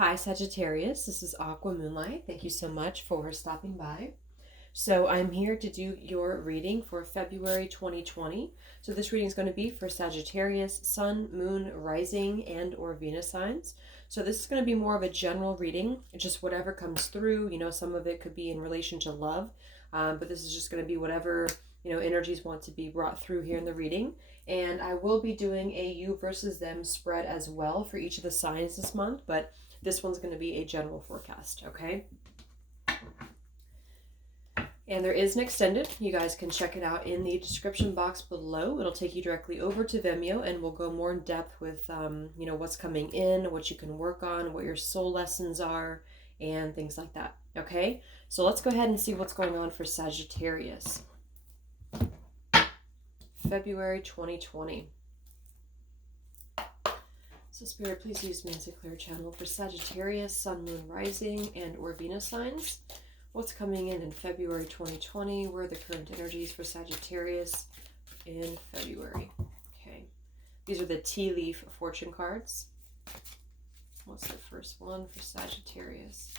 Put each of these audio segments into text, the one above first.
Hi Sagittarius, this is Aqua Moonlight. Thank you so much for stopping by. So I'm here to do your reading for February 2020. So this reading is going to be for Sagittarius, Sun, Moon, Rising, and or Venus signs. So this is going to be more of a general reading, just whatever comes through. Some of it could be in relation to love, but this is just going to be whatever, energies want to be brought through here in the reading. And I will be doing a you versus them spread as well for each of the signs this month, but this one's going to be a general forecast, okay? And there is an extended. You guys can check it out in the description box below. It'll take you directly over to Vimeo, and we'll go more in depth with, what's coming in, what you can work on, what your soul lessons are, and things like that, okay? So let's go ahead and see what's going on for Sagittarius. February 2020. So Spirit, please use me as a clear channel for Sagittarius, Sun, Moon, Rising, and or Venus signs. What's coming in February 2020? Where are the current energies for Sagittarius in February? Okay. These are the tea leaf fortune cards. What's the first one for Sagittarius?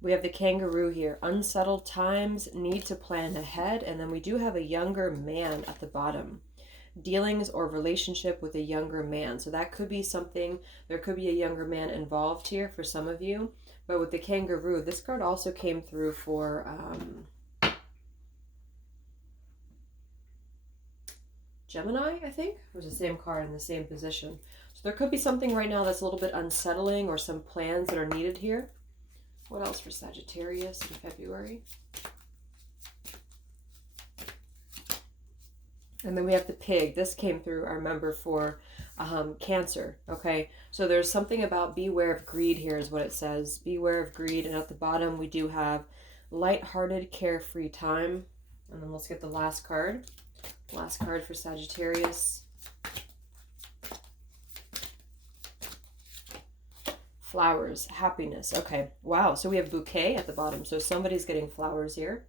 We have the kangaroo here. Unsettled times, need to plan ahead. And then we do have a younger man at the bottom. Dealings or relationship with a younger man. So that could be something, there could be a younger man involved here for some of you. But with the kangaroo, this card also came through for Gemini, I think. It was the same card in the same position. So there could be something right now that's a little bit unsettling or some plans that are needed here. What else for Sagittarius in February? And then we have the pig. This came through, I remember, for Cancer. Okay, so there's something about beware of greed here is what it says. Beware of greed. And at the bottom, we do have lighthearted, carefree time. And then let's get the last card. Last card for Sagittarius. Flowers, happiness. Okay, wow. So we have bouquet at the bottom. So somebody's getting flowers here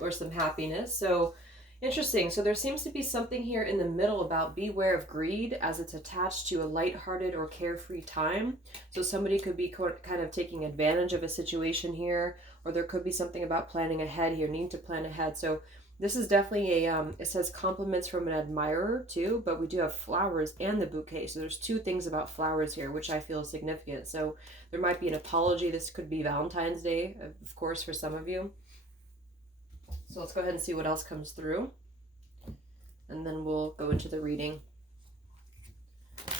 or some happiness. So interesting. So there seems to be something here in the middle about beware of greed as it's attached to a lighthearted or carefree time. So somebody could be kind of taking advantage of a situation here, or there could be something about planning ahead here, needing to plan ahead. So this is definitely a, it says compliments from an admirer too, but we do have flowers and the bouquet. So there's two things about flowers here, which I feel is significant. So there might be an apology. This could be Valentine's Day, of course, for some of you. So let's go ahead and see what else comes through. And then we'll go into the reading.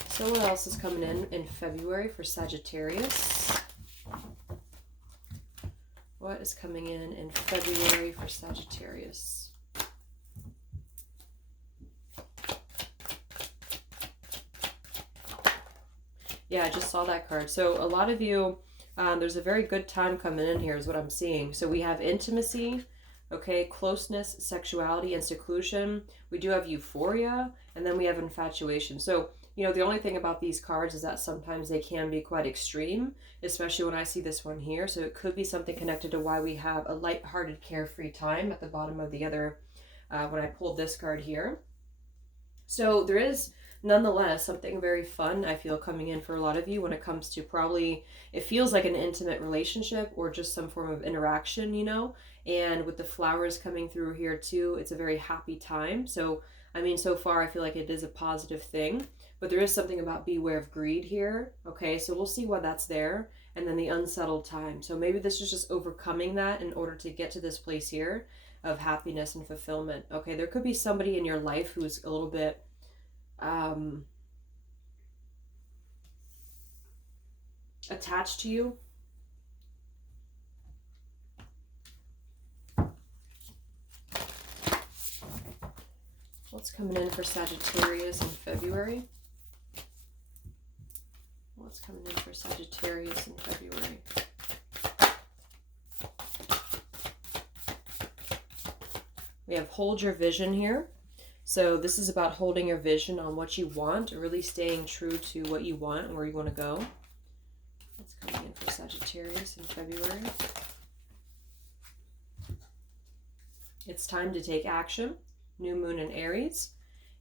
So what else is coming in February for Sagittarius? What is coming in February for Sagittarius? Yeah, I just saw that card. So a lot of you, there's a very good time coming in here is what I'm seeing. So we have intimacy, okay, closeness, sexuality, and seclusion. We do have euphoria, and then we have infatuation. So, the only thing about these cards is that sometimes they can be quite extreme, especially when I see this one here. So it could be something connected to why we have a lighthearted, carefree time at the bottom of the other, when I pulled this card here. So there is nonetheless something very fun, I feel, coming in for a lot of you when it comes to probably, it feels like an intimate relationship or just some form of interaction, and with the flowers coming through here too, it's a very happy time. So, so far I feel like it is a positive thing, but there is something about beware of greed here. Okay, so we'll see why that's there. And then the unsettled time. So maybe this is just overcoming that in order to get to this place here of happiness and fulfillment. Okay, there could be somebody in your life who's a little bit attached to you. What's coming in for Sagittarius in February? What's coming in for Sagittarius in February? We have hold your vision here. So this is about holding your vision on what you want, really staying true to what you want and where you want to go. What's coming in for Sagittarius in February? It's time to take action. New moon in Aries.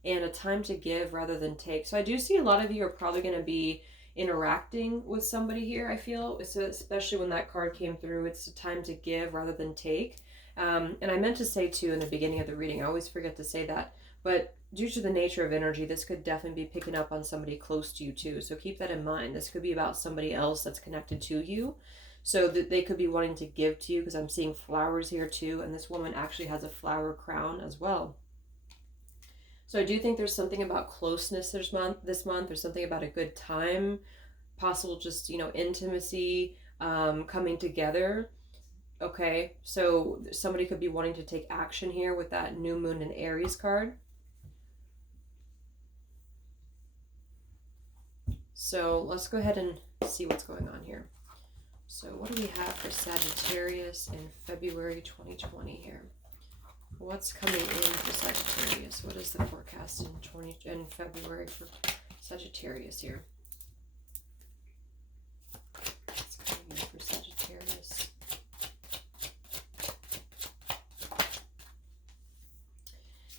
and a time to give rather than take. So I do see a lot of you are probably going to be interacting with somebody here, I feel, so especially when that card came through. It's a time to give rather than take. And I meant to say too in the beginning of the reading, I always forget to say that, but due to the nature of energy, this could definitely be picking up on somebody close to you too. So keep that in mind. This could be about somebody else that's connected to you. So that they could be wanting to give to you, because I'm seeing flowers here too. And this woman actually has a flower crown as well. So I do think there's something about closeness this month. There's something about a good time, possible just, intimacy, coming together. Okay, so somebody could be wanting to take action here with that new moon and Aries card. So let's go ahead and see what's going on here. So what do we have for Sagittarius in February 2020 here? What's coming in for Sagittarius? What is the forecast in February for Sagittarius here? What's coming in for Sagittarius?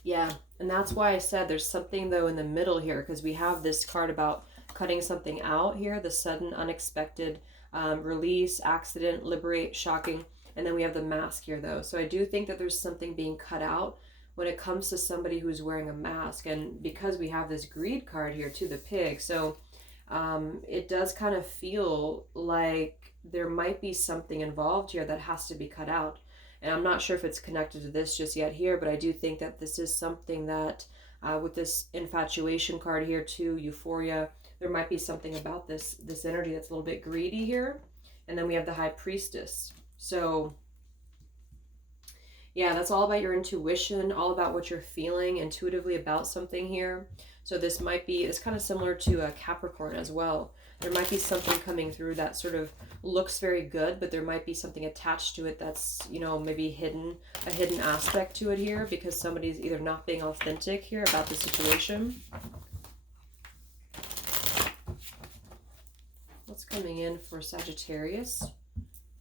Yeah, and that's why I said there's something though in the middle here, because we have this card about cutting something out here, the sudden, unexpected release, accident, liberate, shocking. And then we have the mask here though. So I do think that there's something being cut out when it comes to somebody who's wearing a mask. And because we have this greed card here too, the pig. So it does kind of feel like there might be something involved here that has to be cut out. And I'm not sure if it's connected to this just yet here, but I do think that this is something that with this infatuation card here too, euphoria, there might be something about this energy that's a little bit greedy here. And then we have the High Priestess. So yeah, that's all about your intuition, all about what you're feeling intuitively about something here. So this might be, it's kind of similar to a Capricorn as well. There might be something coming through that sort of looks very good, but there might be something attached to it that's, maybe hidden, a hidden aspect to it here, because somebody's either not being authentic here about the situation. What's coming in for Sagittarius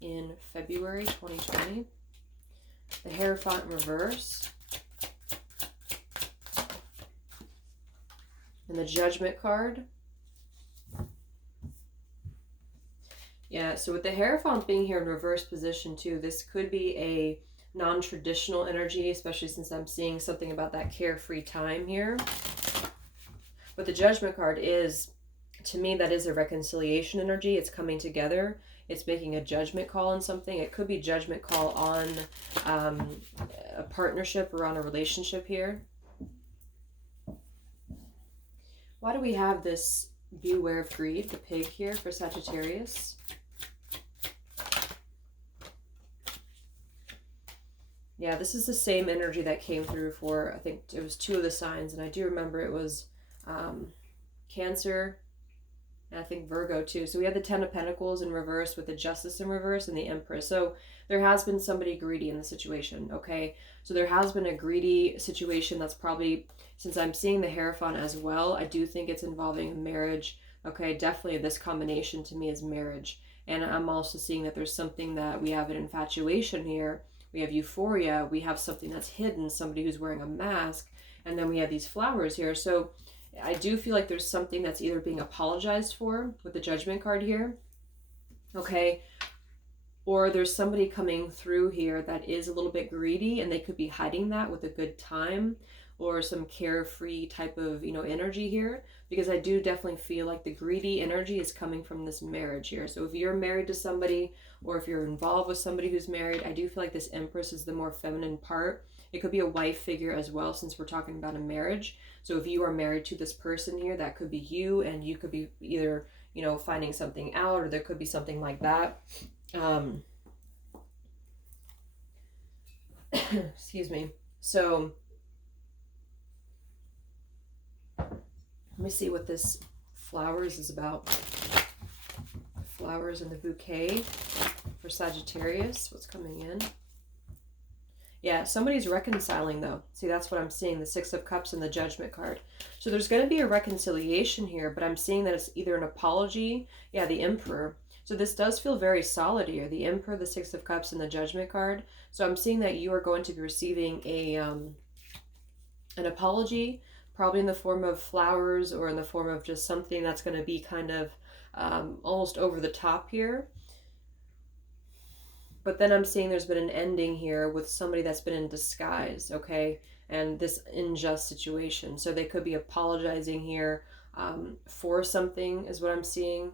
in February 2020? The Hierophant reverse. And the Judgment card. Yeah, so with the Hierophant being here in reverse position too, this could be a non-traditional energy, especially since I'm seeing something about that carefree time here. But the Judgment card is, to me, that is a reconciliation energy. It's coming together. It's making a judgment call on something. It could be judgment call on a partnership or on a relationship here. Why do we have this beware of greed, the pig here for Sagittarius? Yeah, this is the same energy that came through for, I think it was 2 of the signs, and I do remember it was Cancer, and I think Virgo too. So we have the 10 of Pentacles in reverse with the Justice in reverse and the Empress. So there has been somebody greedy in the situation, okay? So there has been a greedy situation that's probably, since I'm seeing the Hierophant as well, I do think it's involving marriage, okay? Definitely this combination to me is marriage. And I'm also seeing that there's something that we have an infatuation here. We have euphoria. We have something that's hidden, somebody who's wearing a mask. And then we have these flowers here. So I do feel like there's something that's either being apologized for with the Judgment card here, okay, or there's somebody coming through here that is a little bit greedy, and they could be hiding that with a good time or some carefree type of, energy here, because I do definitely feel like the greedy energy is coming from this marriage here. So if you're married to somebody, or if you're involved with somebody who's married, I do feel like this Empress is the more feminine part. It could be a wife figure as well, since we're talking about a marriage. So if you are married to this person here, that could be you, and you could be either, finding something out, or there could be something like that. Excuse me. So let me see what this flowers is about. Flowers in the bouquet for Sagittarius. What's coming in? Yeah, somebody's reconciling though. See, that's what I'm seeing, the 6 of Cups and the Judgment card. So there's going to be a reconciliation here, but I'm seeing that it's either an apology. Yeah, the Emperor. So this does feel very solid here. The Emperor, the 6 of Cups, and the Judgment card. So I'm seeing that you are going to be receiving an apology, probably in the form of flowers or in the form of just something that's going to be kind of almost over the top here. But then I'm seeing there's been an ending here with somebody that's been in disguise, okay? And this unjust situation. So they could be apologizing here for something, is what I'm seeing.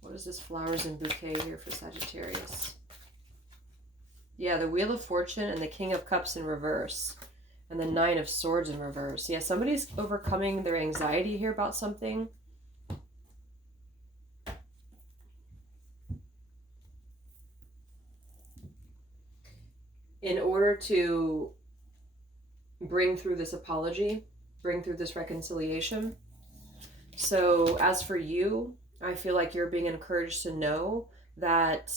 What is this flowers and bouquet here for Sagittarius? Yeah, the Wheel of Fortune and the King of Cups in reverse. And the Nine of Swords in reverse. Yeah, somebody's overcoming their anxiety here about something. In order to bring through this apology, bring through this reconciliation. So as for you, I feel like you're being encouraged to know that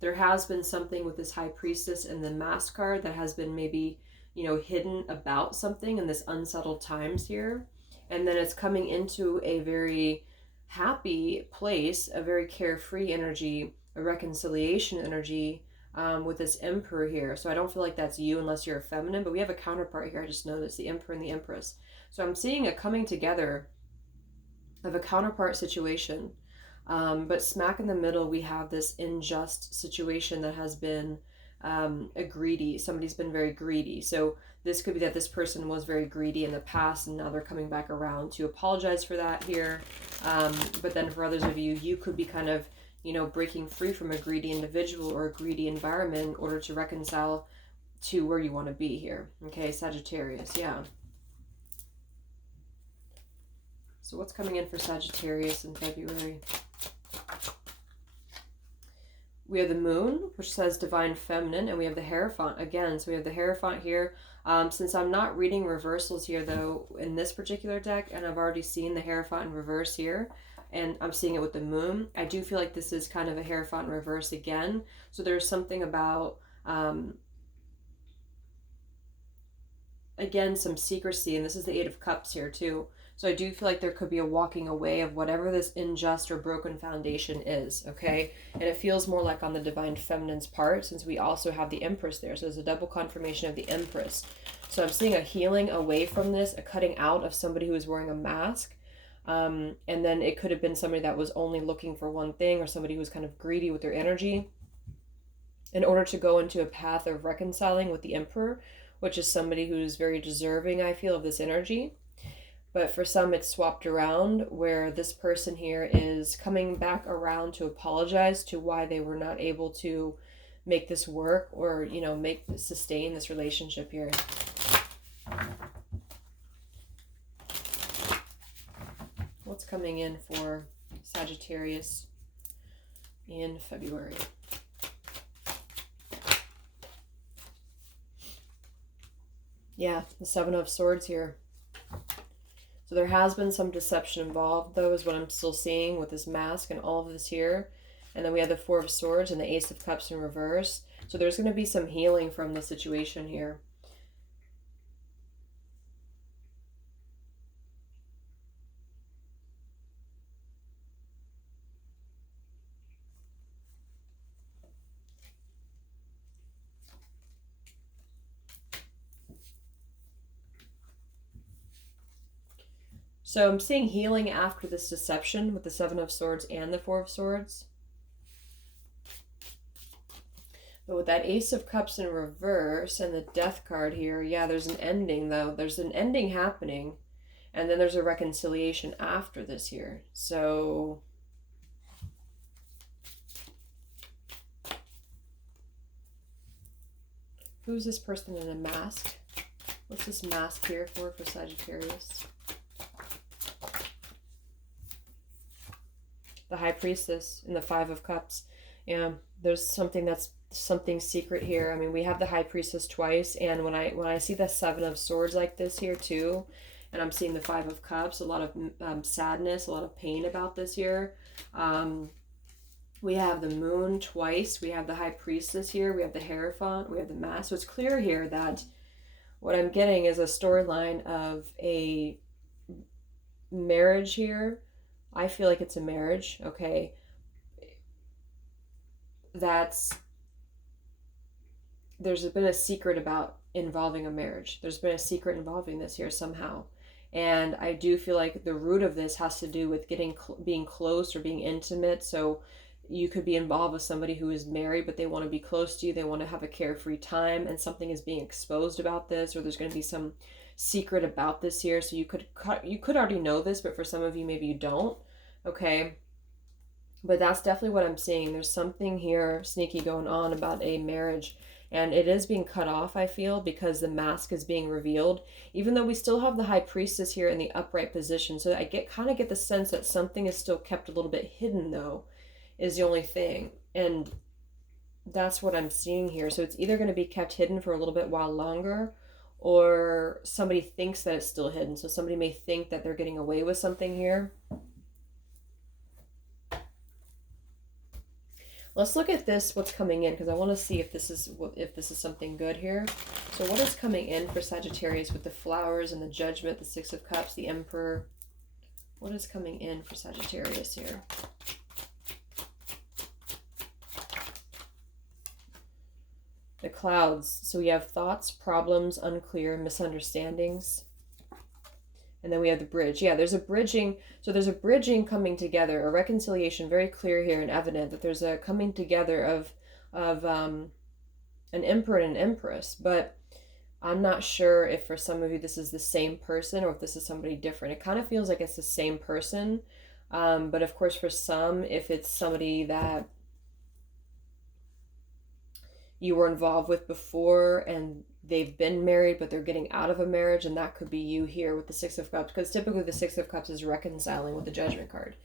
there has been something with this High Priestess and the Mask card that has been maybe, you know, hidden about something in this unsettled times here. And then it's coming into a very happy place, a very carefree energy, a reconciliation energy with this Emperor here. So I don't feel like that's you unless you're a feminine, but we have a counterpart here. I just noticed the Emperor and the Empress. So I'm seeing a coming together of a counterpart situation. But smack in the middle, we have this unjust situation that has been a greedy. Somebody's been very greedy. So this could be that this person was very greedy in the past and now they're coming back around to apologize for that here. But then for others of you, you could be kind of, you know, breaking free from a greedy individual or a greedy environment in order to reconcile to where you want to be here. Okay, Sagittarius, yeah. So what's coming in for Sagittarius in February? We have the Moon, which says Divine Feminine, and we have the Hierophant again. So we have the Hierophant here. Since I'm not reading reversals here, though, in this particular deck, and I've already seen the Hierophant in reverse here, and I'm seeing it with the Moon, I do feel like this is kind of a Hierophant in reverse again. So there's something about, again, some secrecy, and this is the Eight of Cups here, too. So I do feel like there could be a walking away of whatever this unjust or broken foundation is, okay? And it feels more like on the Divine Feminine's part, since we also have the Empress there. So there's a double confirmation of the Empress. So I'm seeing a healing away from this, a cutting out of somebody who is wearing a mask. And then it could have been somebody that was only looking for one thing, or somebody who was kind of greedy with their energy, in order to go into a path of reconciling with the Emperor, which is somebody who's very deserving, I feel, of this energy. But for some, it's swapped around, where this person here is coming back around to apologize to why they were not able to make this work, or, you know, sustain this relationship here. What's coming in for Sagittarius in February? Yeah, the Seven of Swords here. So there has been some deception involved, though, is what I'm still seeing with this mask and all of this here. And then we have the Four of Swords and the Ace of Cups in reverse. So there's going to be some healing from the situation here. So I'm seeing healing after this deception with the Seven of Swords and the Four of Swords. But with that Ace of Cups in reverse and the Death card here, yeah, there's an ending, though. There's an ending happening. And then there's a reconciliation after this here. So who's this person in a mask? What's this mask here for Sagittarius? The High Priestess and the Five of Cups. Yeah, there's something secret here. I mean, we have the High Priestess twice, and when I see the Seven of Swords like this here too, and I'm seeing the Five of Cups, a lot of sadness, a lot of pain about this here. We have the Moon twice. We have the High Priestess here. We have the Hierophant. We have the Mask. So it's clear here that what I'm getting is a storyline of a marriage here. I feel like it's a marriage, okay, that's there's been a secret about involving a marriage. There's been a secret involving this here somehow. And I do feel like the root of this has to do with being close or being intimate. So you could be involved with somebody who is married, but they want to be close to you. They want to have a carefree time, and something is being exposed about this, or there's going to be some secret about this here. So you could already know this, but for some of you, maybe you don't. Okay. But that's definitely what I'm seeing. There's something here sneaky going on about a marriage. And it is being cut off, I feel, because the mask is being revealed. Even though we still have the high priestess here in the upright position. So I kind of get the sense that something is still kept a little bit hidden, though, is the only thing. And that's what I'm seeing here. So it's either going to be kept hidden for a little bit while longer, or somebody thinks that it's still hidden. So somebody may think that they're getting away with something here. Let's look at this, what's coming in, because I want to see if this is something good here. So what is coming in for Sagittarius with the flowers and the Judgment, the Six of Cups, the Emperor? What is coming in for Sagittarius here? The Clouds. So we have thoughts, problems, unclear, misunderstandings. And then we have the bridge. Yeah, there's a bridging. So there's a bridging coming together, a reconciliation, very clear here and evident that there's a coming together of an emperor and an empress. But I'm not sure if for some of you this is the same person or if this is somebody different. It kind of feels like it's the same person. But of course, for some, if it's somebody that you were involved with before and they've been married, but they're getting out of a marriage, and that could be you here with the Six of Cups, because typically the Six of Cups is reconciling with the Judgment card.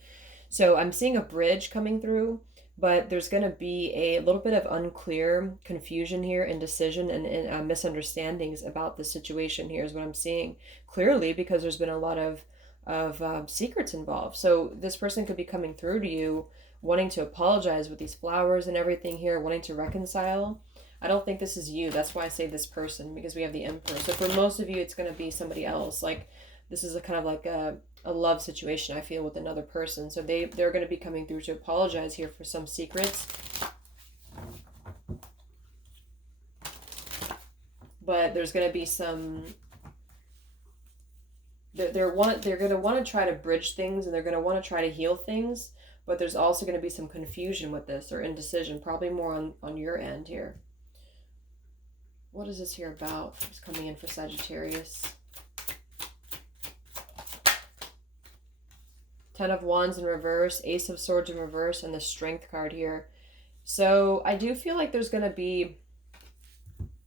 So I'm seeing a bridge coming through, but there's going to be a little bit of unclear confusion here, indecision, and misunderstandings about the situation here is what I'm seeing clearly, because there's been a lot of secrets involved. So this person could be coming through to you wanting to apologize with these flowers and everything here, wanting to reconcile. I don't think this is you. That's why I say this person, because we have the Emperor. So for most of you, it's going to be somebody else. Like this is a kind of like a love situation, I feel, with another person. So they're going to be coming through to apologize here for some secrets. But there's going to be some... They're going to want to try to bridge things, and they're going to want to try to heal things. But there's also going to be some confusion with this, or indecision, probably more on your end here. What is this here about? It's coming in for Sagittarius. Ten of Wands in reverse, Ace of Swords in reverse, and the Strength card here. So I do feel like there's going to be,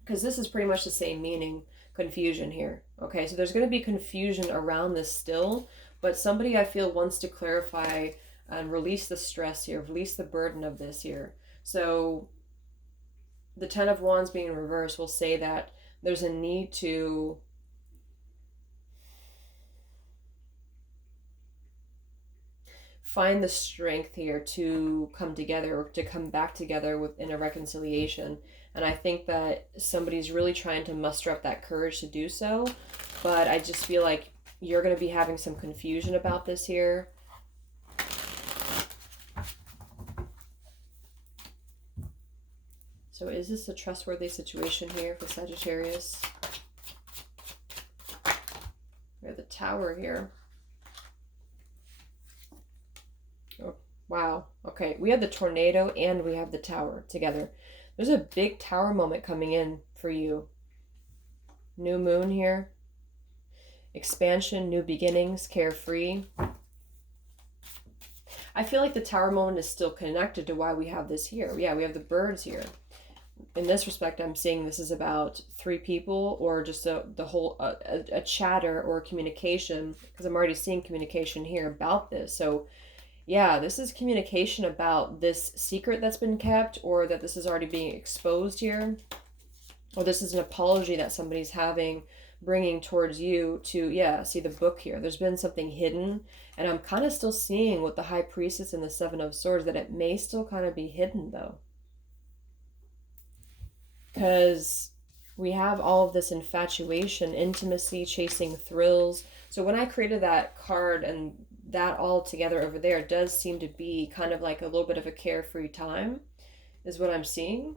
because this is pretty much the same meaning, confusion here. Okay, so there's going to be confusion around this still, but somebody I feel wants to clarify and release the stress here, release the burden of this here. So the Ten of Wands being in reverse will say that there's a need to find the strength here to come together, or to come back together within a reconciliation. And I think that somebody's really trying to muster up that courage to do so. But I just feel like you're going to be having some confusion about this here. So is this a trustworthy situation here for Sagittarius? We have the Tower here. Oh, wow. Okay, we have the Tornado and we have the Tower together. There's a big Tower moment coming in for you. New moon here. Expansion, new beginnings, carefree. I feel like the Tower moment is still connected to why we have this here. Yeah, we have the birds here. In this respect, I'm seeing this is about three people, or just a chatter or communication, because I'm already seeing communication here about this. So yeah, this is communication about this secret that's been kept, or that this is already being exposed here, or this is an apology that somebody's having, bringing towards you to, yeah, see the book here. There's been something hidden, and I'm kind of still seeing with the High Priestess and the Seven of Swords that it may still kind of be hidden, though. Because we have all of this infatuation, intimacy, chasing thrills. So when I created that card and that all together over there, it does seem to be kind of like a little bit of a carefree time, is what I'm seeing.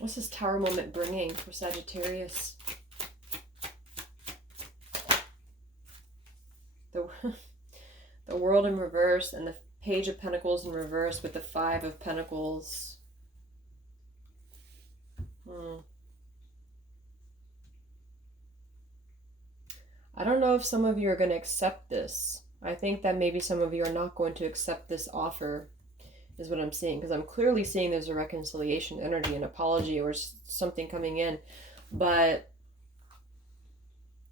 What's this Tower moment bringing for Sagittarius? The, the World in reverse and the Page of Pentacles in reverse with the Five of Pentacles. I don't know if some of you are going to accept this. I think that maybe some of you are not going to accept this offer, is what I'm seeing. Because I'm clearly seeing there's a reconciliation energy, an apology, or something coming in. But,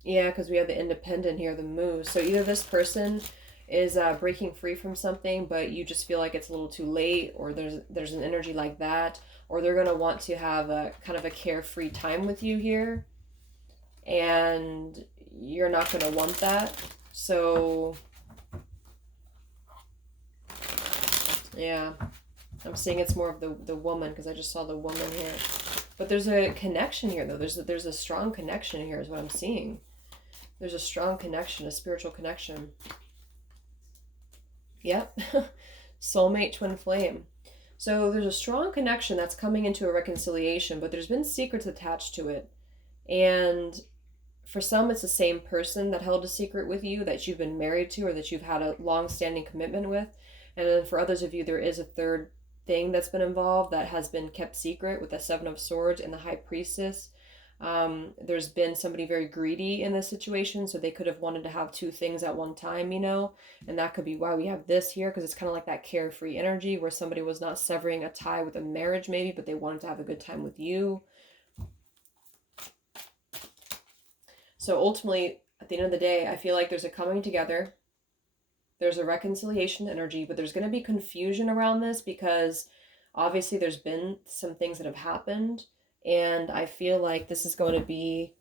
yeah, because we have the Independent here, the Moose. So either this person is breaking free from something, but you just feel like it's a little too late, or there's an energy like that. Or they're going to want to have a kind of a carefree time with you here. And you're not going to want that. So, yeah, I'm seeing it's more of the woman, because I just saw the woman here. But there's a connection here, though. There's a strong connection here is what I'm seeing. There's a strong connection, a spiritual connection. Yep. Soulmate, twin flame. So there's a strong connection that's coming into a reconciliation, but there's been secrets attached to it. And for some, it's the same person that held a secret with you that you've been married to or that you've had a long-standing commitment with. And then for others of you, there is a third thing that's been involved that has been kept secret with the Seven of Swords and the High Priestess. There's been somebody very greedy in this situation, so they could have wanted to have two things at one time, you know, and that could be why we have this here, because it's kind of like that carefree energy where somebody was not severing a tie with a marriage maybe, but they wanted to have a good time with you. So ultimately, at the end of the day, I feel like there's a coming together. There's a reconciliation energy, but there's going to be confusion around this because obviously there's been some things that have happened. And I feel like this is going to be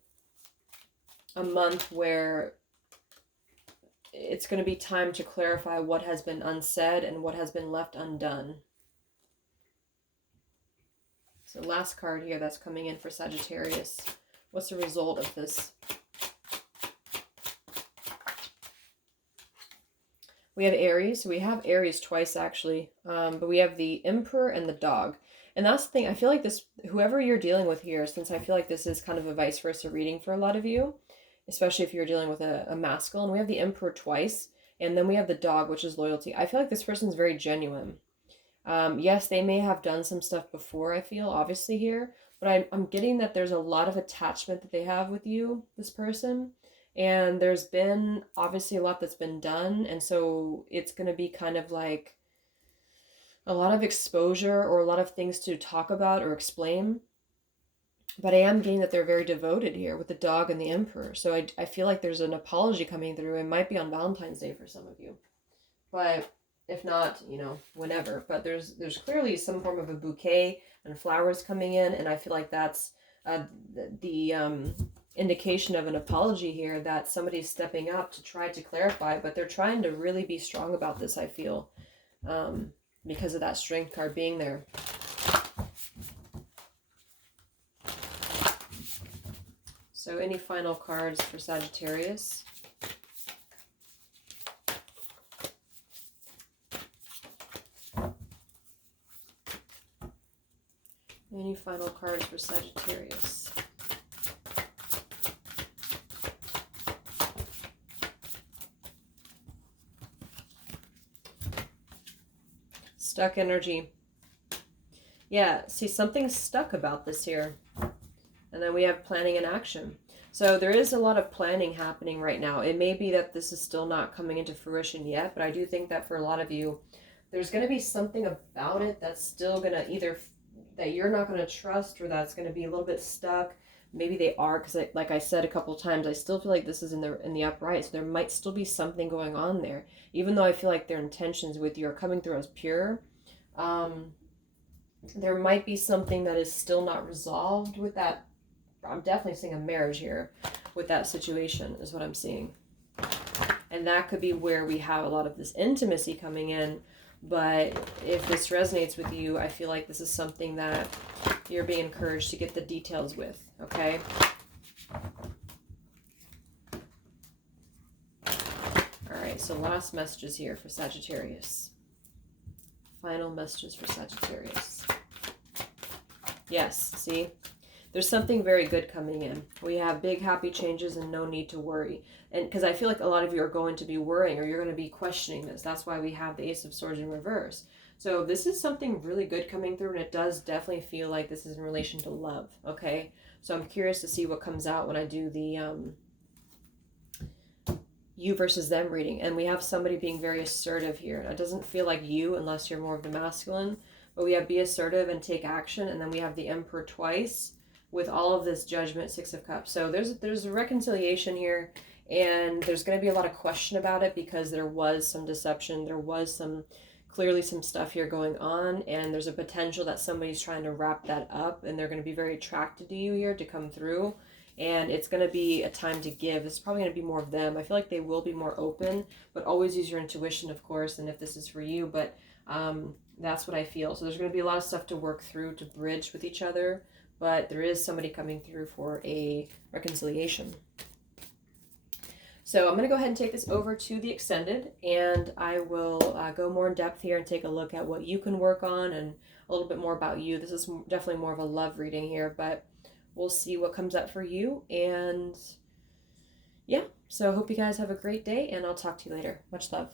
a month where it's going to be time to clarify what has been unsaid and what has been left undone. So last card here that's coming in for Sagittarius. What's the result of this? We have Aries. So we have Aries twice actually, but we have the Emperor and the Dog. And that's the thing, I feel like this, whoever you're dealing with here, since I feel like this is kind of a vice versa reading for a lot of you, especially if you're dealing with a masculine, we have the Emperor twice, and then we have the Dog, which is loyalty. I feel like this person's very genuine. Yes, they may have done some stuff before, I feel, obviously here, but I'm getting that there's a lot of attachment that they have with you, this person. And there's been obviously a lot that's been done. And so it's going to be kind of like a lot of exposure or a lot of things to talk about or explain. But I am getting that they're very devoted here with the Dog and the Emperor. So I feel like there's an apology coming through. It might be on Valentine's Day for some of you. But if not, you know, whenever. But there's clearly some form of a bouquet and flowers coming in. And I feel like that's the indication of an apology here, that somebody's stepping up to try to clarify, but they're trying to really be strong about this, I feel, because of that Strength card being there. So any final cards for Sagittarius? Any final cards for Sagittarius? Stuck energy. Yeah, see, something's stuck about this here. And then we have planning and action. So there is a lot of planning happening right now. It may be that this is still not coming into fruition yet, but I do think that for a lot of you, there's going to be something about it that's still going to either, that you're not going to trust, or that's going to be a little bit stuck. Maybe they are, because like I said a couple of times, I still feel like this is in the upright, so there might still be something going on there. Even though I feel like their intentions with you are coming through as pure, there might be something that is still not resolved with that. I'm definitely seeing a marriage here with that situation is what I'm seeing. And that could be where we have a lot of this intimacy coming in. But if this resonates with you, I feel like this is something that you're being encouraged to get the details with, okay? All right, so last messages here for Sagittarius. Final messages for Sagittarius. Yes, see? There's something very good coming in. We have big happy changes and no need to worry. And because I feel like a lot of you are going to be worrying or you're going to be questioning this. That's why we have the Ace of Swords in reverse. So this is something really good coming through, and it does definitely feel like this is in relation to love, okay? So I'm curious to see what comes out when I do the you versus them reading. And we have somebody being very assertive here. It doesn't feel like you unless you're more of the masculine, but we have be assertive and take action. And then we have the Emperor twice with all of this Judgment, Six of Cups. So there's a reconciliation here, and there's going to be a lot of question about it because there was some deception. There was clearly some stuff here going on, and there's a potential that somebody's trying to wrap that up, and they're going to be very attracted to you here to come through. And it's going to be a time to give. It's probably going to be more of them. I feel like they will be more open, but always use your intuition, of course, and if this is for you. But that's what I feel. So there's going to be a lot of stuff to work through to bridge with each other, but there is somebody coming through for a reconciliation. So I'm going to go ahead and take this over to the extended, and I will go more in depth here and take a look at what you can work on and a little bit more about you. This is definitely more of a love reading here, but we'll see what comes up for you. And yeah, so I hope you guys have a great day, and I'll talk to you later. Much love.